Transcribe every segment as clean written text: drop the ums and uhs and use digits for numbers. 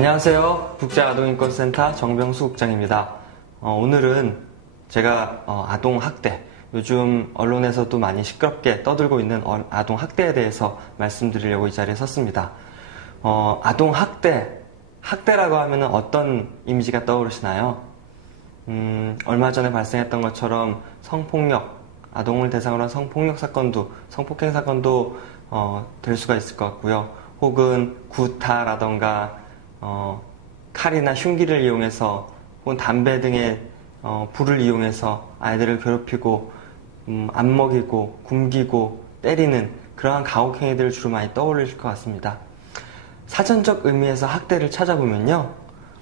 안녕하세요. 국제아동인권센터 정병수 국장입니다. 오늘은 제가 아동학대, 요즘 언론에서도 많이 시끄럽게 떠들고 있는 아동학대에 대해서 말씀드리려고 이 자리에 섰습니다. 학대라고 하면 어떤 이미지가 떠오르시나요? 얼마 전에 발생했던 것처럼 성폭력, 아동을 대상으로 한 성폭력 사건도, 성폭행 사건도 될 수가 있을 것 같고요. 혹은 구타라던가 칼이나 흉기를 이용해서 혹은 담배 등의 불을 이용해서 아이들을 괴롭히고 안 먹이고 굶기고 때리는 그러한 가혹행위들을 주로 많이 떠올릴 것 같습니다. 사전적 의미에서 학대를 찾아보면요,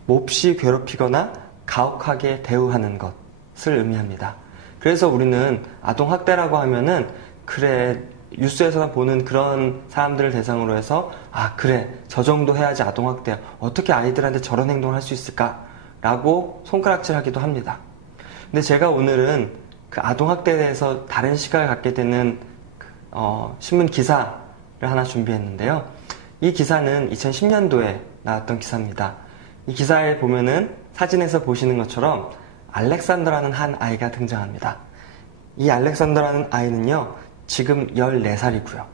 몹시 괴롭히거나 가혹하게 대우하는 것을 의미합니다. 그래서 우리는 아동학대라고 하면은 그래, 뉴스에서 보는 그런 사람들을 대상으로 해서 그래, 저 정도 해야지 아동학대야, 어떻게 아이들한테 저런 행동을 할 수 있을까? 라고 손가락질하기도 합니다. 근데 제가 오늘은 그 아동학대에 대해서 다른 시각을 갖게 되는 신문 기사를 하나 준비했는데요. 이 기사는 2010년도에 나왔던 기사입니다. 이 기사에 보면은 사진에서 보시는 것처럼 알렉산더라는 한 아이가 등장합니다. 이 알렉산더라는 아이는요, 지금 14살이고요.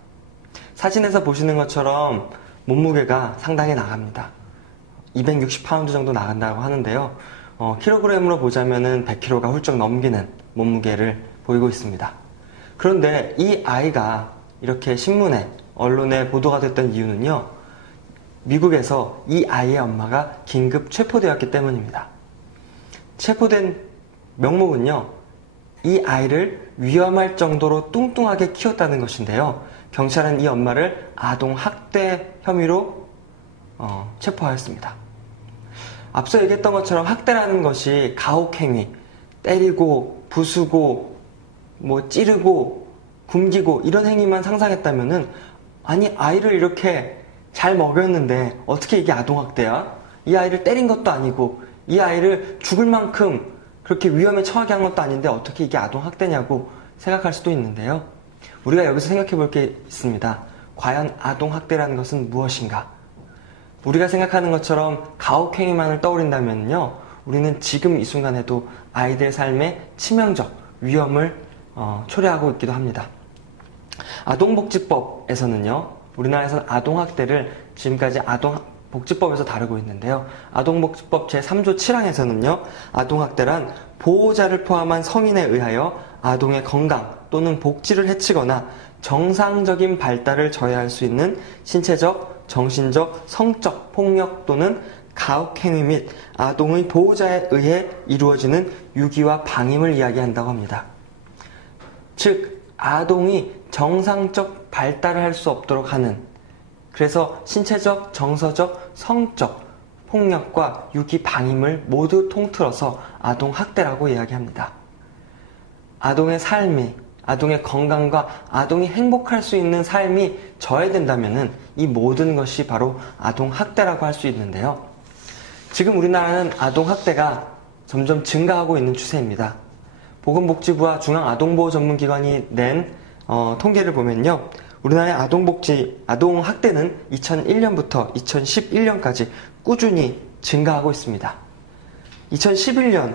사진에서 보시는 것처럼 몸무게가 상당히 나갑니다. 260파운드 정도 나간다고 하는데요. 킬로그램으로 보자면은 100kg가 훌쩍 넘기는 몸무게를 보이고 있습니다. 그런데 이 아이가 이렇게 신문에, 언론에 보도가 됐던 이유는요, 미국에서 이 아이의 엄마가 긴급 체포되었기 때문입니다. 체포된 명목은요, 이 아이를 위험할 정도로 뚱뚱하게 키웠다는 것인데요. 경찰은 이 엄마를 아동학대 혐의로 체포하였습니다. 앞서 얘기했던 것처럼 학대라는 것이 가혹행위, 때리고 부수고 찌르고 굶기고 이런 행위만 상상했다면은, 아니, 아이를 이렇게 잘 먹였는데 어떻게 이게 아동학대야? 이 아이를 때린 것도 아니고 이 아이를 죽을 만큼 그렇게 위험에 처하게 한 것도 아닌데 어떻게 이게 아동학대냐고 생각할 수도 있는데요. 우리가 여기서 생각해 볼 게 있습니다. 과연 아동학대라는 것은 무엇인가? 우리가 생각하는 것처럼 가혹행위만을 떠올린다면요, 우리는 지금 이 순간에도 아이들 삶에 치명적 위험을 초래하고 있기도 합니다. 아동복지법에서는요, 우리나라에서는 아동학대를 지금까지 아동복지법에서 다루고 있는데요. 아동복지법 제3조 7항에서는요, 아동학대란 보호자를 포함한 성인에 의하여 아동의 건강 또는 복지를 해치거나 정상적인 발달을 저해할 수 있는 신체적, 정신적, 성적 폭력 또는 가혹행위 및 아동의 보호자에 의해 이루어지는 유기와 방임을 이야기한다고 합니다. 즉, 아동이 정상적 발달을 할 수 없도록 하는, 그래서 신체적, 정서적, 성적 폭력과 유기 방임을 모두 통틀어서 아동학대라고 이야기합니다. 아동의 삶이, 아동의 건강과 아동이 행복할 수 있는 삶이 저해된다면은 이 모든 것이 바로 아동학대라고 할 수 있는데요. 지금 우리나라는 아동학대가 점점 증가하고 있는 추세입니다. 보건복지부와 중앙아동보호전문기관이 낸 통계를 보면요, 우리나라의 아동학대는 2001년부터 2011년까지 꾸준히 증가하고 있습니다. 2011년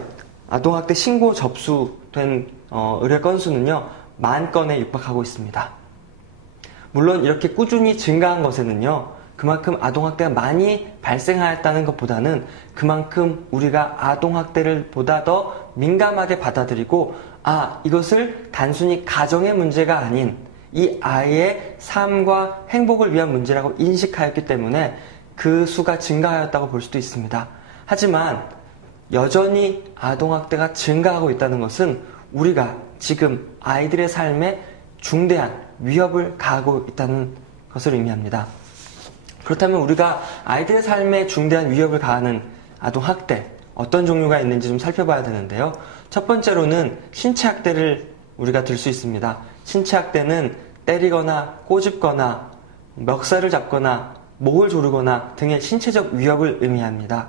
아동학대 신고 접수된 의뢰 건수는요, 10,000건에 육박하고 있습니다. 물론 이렇게 꾸준히 증가한 것에는요, 그만큼 아동학대가 많이 발생하였다는 것보다는 그만큼 우리가 아동학대를 보다 더 민감하게 받아들이고, 이것을 단순히 가정의 문제가 아닌 이 아이의 삶과 행복을 위한 문제라고 인식하였기 때문에 그 수가 증가하였다고 볼 수도 있습니다. 하지만 여전히 아동학대가 증가하고 있다는 것은 우리가 지금 아이들의 삶에 중대한 위협을 가하고 있다는 것을 의미합니다. 그렇다면 우리가 아이들의 삶에 중대한 위협을 가하는 아동학대, 어떤 종류가 있는지 좀 살펴봐야 되는데요. 첫 번째로는 신체학대를 우리가 들 수 있습니다. 신체학대는 때리거나 꼬집거나 멱살을 잡거나 목을 조르거나 등의 신체적 위협을 의미합니다.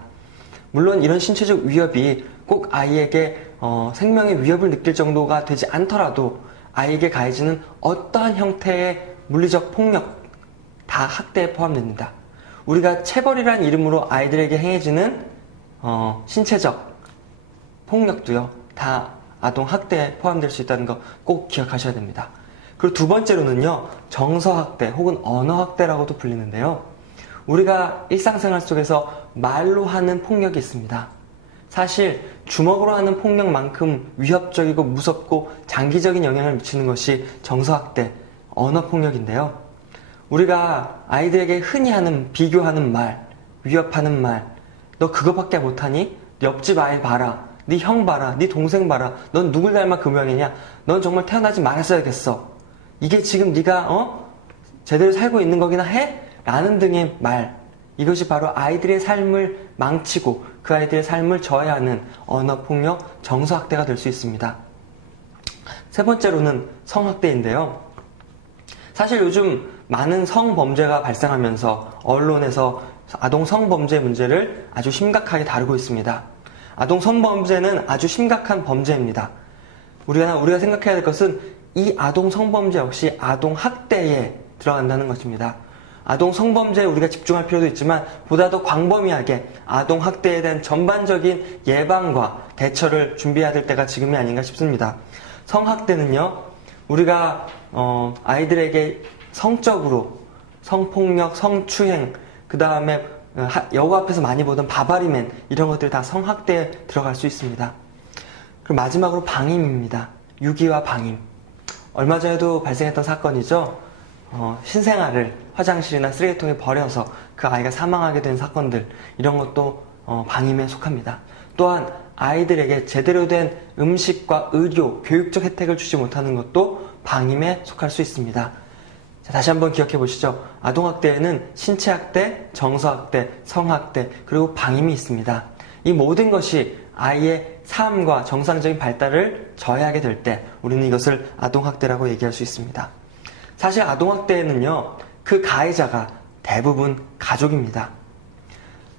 물론 이런 신체적 위협이 꼭 아이에게 생명의 위협을 느낄 정도가 되지 않더라도 아이에게 가해지는 어떠한 형태의 물리적 폭력 다 학대에 포함됩니다. 우리가 체벌이라는 이름으로 아이들에게 행해지는 신체적 폭력도요, 다 아동학대에 포함될 수 있다는 거 꼭 기억하셔야 됩니다. 그리고 두 번째로는요, 정서학대 혹은 언어학대라고도 불리는데요. 우리가 일상생활 속에서 말로 하는 폭력이 있습니다. 사실 주먹으로 하는 폭력만큼 위협적이고 무섭고 장기적인 영향을 미치는 것이 정서학대, 언어폭력인데요. 우리가 아이들에게 흔히 하는 비교하는 말, 위협하는 말, 너 그거밖에 못하니? 옆집 아이 봐라, 네 형 봐라, 네 동생 봐라, 넌 누굴 닮아 그 모양이냐? 넌 정말 태어나지 말았어야겠어. 이게 지금 네가 제대로 살고 있는 거기나 해? 라는 등의 말, 이것이 바로 아이들의 삶을 망치고 그 아이들의 삶을 저해하는 언어폭력, 정서학대가 될 수 있습니다. 세 번째로는 성학대인데요. 사실 요즘 많은 성범죄가 발생하면서 언론에서 아동 성범죄 문제를 아주 심각하게 다루고 있습니다. 아동 성범죄는 아주 심각한 범죄입니다. 우리가 생각해야 될 것은 이 아동 성범죄 역시 아동 학대에 들어간다는 것입니다. 아동 성범죄에 우리가 집중할 필요도 있지만 보다 더 광범위하게 아동 학대에 대한 전반적인 예방과 대처를 준비해야 될 때가 지금이 아닌가 싶습니다. 성학대는요, 우리가 아이들에게 성적으로 성폭력, 성추행, 그 다음에 여고 앞에서 많이 보던 바바리맨, 이런 것들이 다 성학대에 들어갈 수 있습니다. 그리고 마지막으로 방임입니다. 유기와 방임. 얼마 전에도 발생했던 사건이죠. 신생아를 화장실이나 쓰레기통에 버려서 그 아이가 사망하게 된 사건들, 이런 것도 방임에 속합니다. 또한 아이들에게 제대로 된 음식과 의료, 교육적 혜택을 주지 못하는 것도 방임에 속할 수 있습니다. 자, 다시 한번 기억해 보시죠. 아동학대에는 신체학대, 정서학대, 성학대, 그리고 방임이 있습니다. 이 모든 것이 아이의 삶과 정상적인 발달을 저해하게 될 때 우리는 이것을 아동학대라고 얘기할 수 있습니다. 사실 아동학대에는요, 그 가해자가 대부분 가족입니다.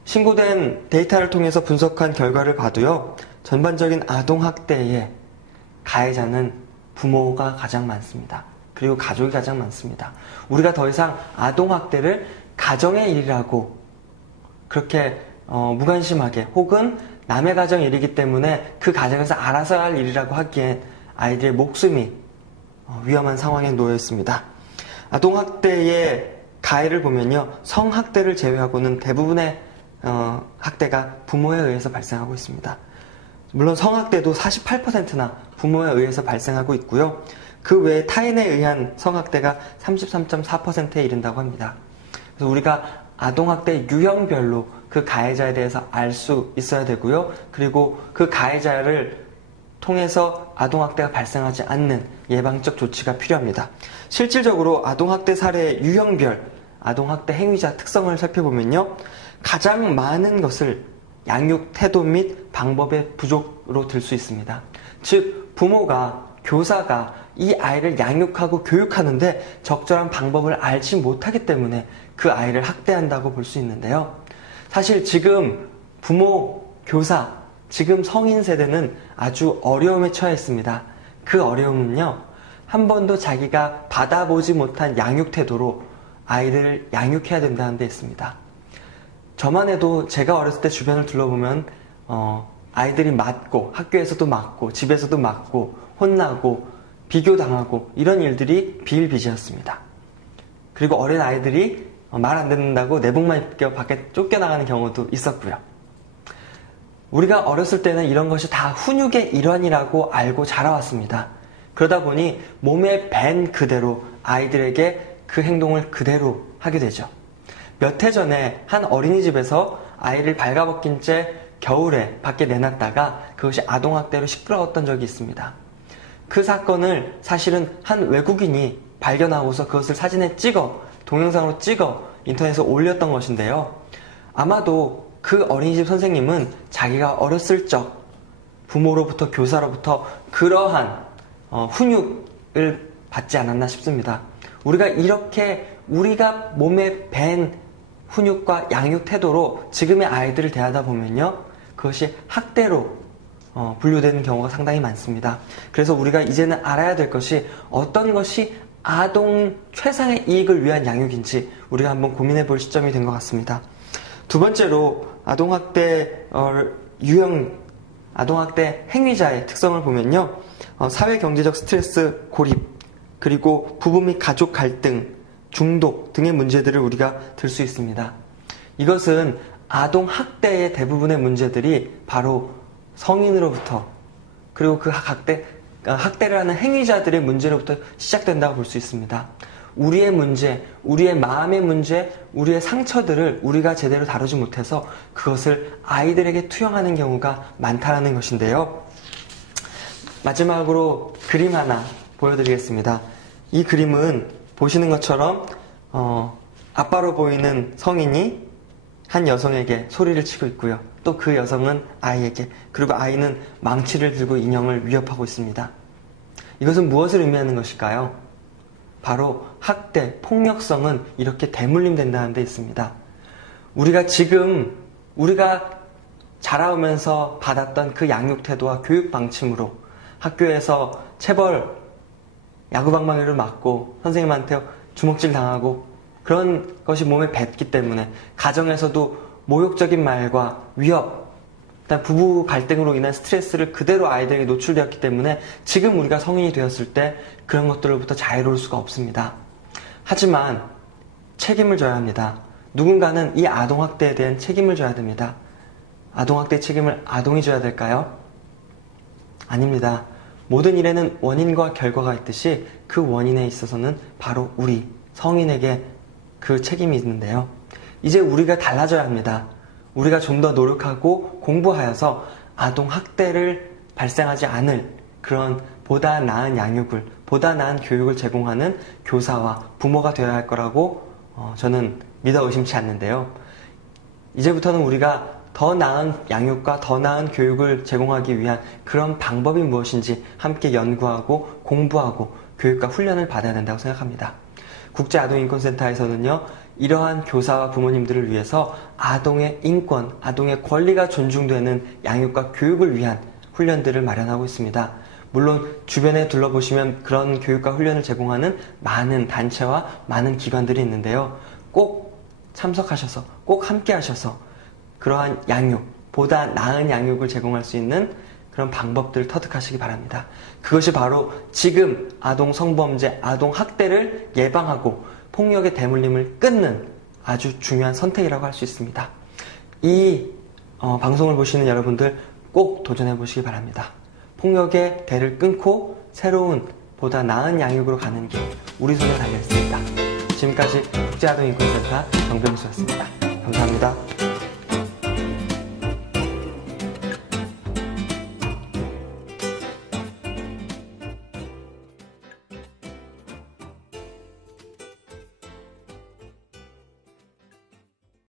신고된 데이터를 통해서 분석한 결과를 봐도요, 전반적인 아동학대의 가해자는 부모가 가장 많습니다. 그리고 가족이 가장 많습니다. 우리가 더 이상 아동학대를 가정의 일이라고 그렇게 무관심하게, 혹은 남의 가정 일이기 때문에 그 가정에서 알아서 할 일이라고 하기엔 아이들의 목숨이 위험한 상황에 놓여 있습니다. 아동학대의 가해를 보면요, 성학대를 제외하고는 대부분의 학대가 부모에 의해서 발생하고 있습니다. 물론 성학대도 48%나 부모에 의해서 발생하고 있고요. 그 외에 타인에 의한 성학대가 33.4%에 이른다고 합니다. 그래서 우리가 아동학대 유형별로 그 가해자에 대해서 알 수 있어야 되고요. 그리고 그 가해자를 통해서 아동학대가 발생하지 않는 예방적 조치가 필요합니다. 실질적으로 아동학대 사례의 유형별 아동학대 행위자 특성을 살펴보면요, 가장 많은 것을 양육 태도 및 방법의 부족으로 들 수 있습니다. 즉, 부모가, 교사가 이 아이를 양육하고 교육하는데 적절한 방법을 알지 못하기 때문에 그 아이를 학대한다고 볼 수 있는데요. 사실 지금 부모, 교사, 지금 성인 세대는 아주 어려움에 처해 있습니다. 그 어려움은요, 한 번도 자기가 받아보지 못한 양육 태도로 아이들을 양육해야 된다는 데 있습니다. 저만 해도 제가 어렸을 때 주변을 둘러보면 아이들이 맞고, 학교에서도 맞고, 집에서도 맞고, 혼나고, 비교당하고, 이런 일들이 비일비재였습니다. 그리고 어린 아이들이 말 안 듣는다고 내복만 입고 밖에 쫓겨나가는 경우도 있었고요. 우리가 어렸을 때는 이런 것이 다 훈육의 일환이라고 알고 자라왔습니다. 그러다 보니 몸에 밴 그대로 아이들에게 그 행동을 그대로 하게 되죠. 몇 해 전에 한 어린이집에서 아이를 발가벗긴 채 겨울에 밖에 내놨다가 그것이 아동학대로 시끄러웠던 적이 있습니다. 그 사건을 사실은 한 외국인이 발견하고서 그것을 사진에 찍어, 동영상으로 찍어 인터넷에 올렸던 것인데요. 아마도 그 어린이집 선생님은 자기가 어렸을 적 부모로부터, 교사로부터 그러한 훈육을 받지 않았나 싶습니다. 우리가 이렇게 우리가 몸에 밴 훈육과 양육 태도로 지금의 아이들을 대하다 보면요, 그것이 학대로 분류되는 경우가 상당히 많습니다. 그래서 우리가 이제는 알아야 될 것이 어떤 것이 아동 최상의 이익을 위한 양육인지 우리가 한번 고민해 볼 시점이 된 것 같습니다. 두 번째로 아동학대 아동학대 행위자의 특성을 보면요. 사회 경제적 스트레스, 고립, 그리고 부부 및 가족 갈등, 중독 등의 문제들을 우리가 들 수 있습니다. 이것은 아동학대의 대부분의 문제들이 바로 성인으로부터, 그리고 그 학대를 하는 행위자들의 문제로부터 시작된다고 볼 수 있습니다. 우리의 문제, 우리의 마음의 문제, 우리의 상처들을 우리가 제대로 다루지 못해서 그것을 아이들에게 투영하는 경우가 많다는 것인데요. 마지막으로 그림 하나 보여드리겠습니다. 이 그림은 보시는 것처럼 아빠로 보이는 성인이 한 여성에게 소리를 치고 있고요. 또 그 여성은 아이에게, 그리고 아이는 망치를 들고 인형을 위협하고 있습니다. 이것은 무엇을 의미하는 것일까요? 바로 학대, 폭력성은 이렇게 대물림된다는 데 있습니다. 우리가 자라오면서 받았던 그 양육 태도와 교육 방침으로 학교에서 체벌, 야구방망이를 맞고 선생님한테 주먹질 당하고 그런 것이 몸에 뱉기 때문에 가정에서도 모욕적인 말과 위협, 부부 갈등으로 인한 스트레스를 그대로 아이들에게 노출되었기 때문에 지금 우리가 성인이 되었을 때 그런 것들로부터 자유로울 수가 없습니다. 하지만 책임을 져야 합니다. 누군가는 이 아동학대에 대한 책임을 져야 됩니다. 아동학대 책임을 아동이 져야 될까요? 아닙니다. 모든 일에는 원인과 결과가 있듯이 그 원인에 있어서는 바로 우리 성인에게 그 책임이 있는데요. 이제 우리가 달라져야 합니다. 우리가 좀 더 노력하고 공부하여서 아동학대를 발생하지 않을 그런 보다 나은 양육을, 보다 나은 교육을 제공하는 교사와 부모가 되어야 할 거라고 저는 믿어 의심치 않는데요. 이제부터는 우리가 더 나은 양육과 더 나은 교육을 제공하기 위한 그런 방법이 무엇인지 함께 연구하고 공부하고 교육과 훈련을 받아야 된다고 생각합니다. 국제아동인권센터에서는요, 이러한 교사와 부모님들을 위해서 아동의 인권, 아동의 권리가 존중되는 양육과 교육을 위한 훈련들을 마련하고 있습니다. 물론 주변에 둘러보시면 그런 교육과 훈련을 제공하는 많은 단체와 많은 기관들이 있는데요. 꼭 참석하셔서, 꼭 함께 하셔서 그러한 양육, 보다 나은 양육을 제공할 수 있는 그런 방법들을 터득하시기 바랍니다. 그것이 바로 지금 아동 성범죄, 아동 학대를 예방하고 폭력의 대물림을 끊는 아주 중요한 선택이라고 할 수 있습니다. 이 방송을 보시는 여러분들 꼭 도전해 보시기 바랍니다. 폭력의 대를 끊고 새로운 보다 나은 양육으로 가는 길, 우리 손에 달려 있습니다. 지금까지 국제아동인권센터 정병수였습니다. 감사합니다.